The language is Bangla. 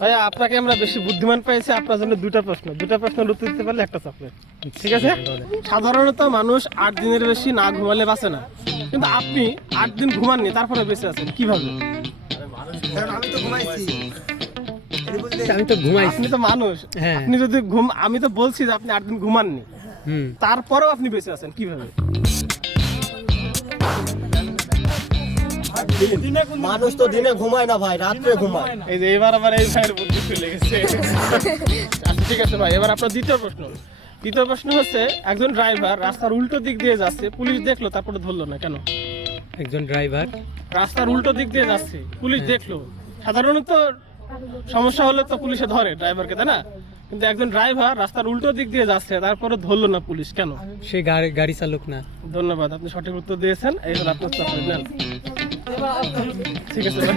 ভাইয়া আপনাকে আমরা বেশি বুদ্ধিমান পেয়েছি, আপনার জন্য দুটা প্রশ্নের উত্তর দিতে পারলে একটা চকলেট, ঠিক আছে? সাধারণত মানুষ 8 দিনের বেশি না ঘুমালে বাঁচে না, কিন্তু আপনি 8 দিন ঘুমাননি তারপরে বেঁচে আছেন কিভাবে? আমি তো ঘুমাইছি। আপনি তো মানুষ, আপনি যদি আমি তো বলছি যে আপনি 8 দিন ঘুমাননি, তারপরেও আপনি বেঁচে আছেন কিভাবে? মানুষ তো দিনে ঘুমায় না ভাই, রাত্রে ঘুমায়। এই যে এবার আবার এই ভাইয়ের বুদ্ধি চলে গেছে। আচ্ছা ঠিক আছে ভাই, এবার আপনার দ্বিতীয় প্রশ্ন হচ্ছে, একজন ড্রাইভার রাস্তার উল্টো দিক দিয়ে যাচ্ছে, পুলিশ দেখলো তারপরে ধরলো না কেন? একজন ড্রাইভার রাস্তার উল্টো দিক দিয়ে যাচ্ছে, পুলিশ দেখলো, সাধারণত সমস্যা হলে তো পুলিশে ধরে ড্রাইভারকে, তাই না? কিন্তু একজন ড্রাইভার রাস্তার উল্টো দিক দিয়ে যাচ্ছে, তারপরে ধরলো না পুলিশ কেন? সে গাড়ি চালক না। ধন্যবাদ, আপনি সঠিক উত্তর দিয়েছেন। এই হলো আপনার চকলেট, নেন। ঠিক আছে ভাই।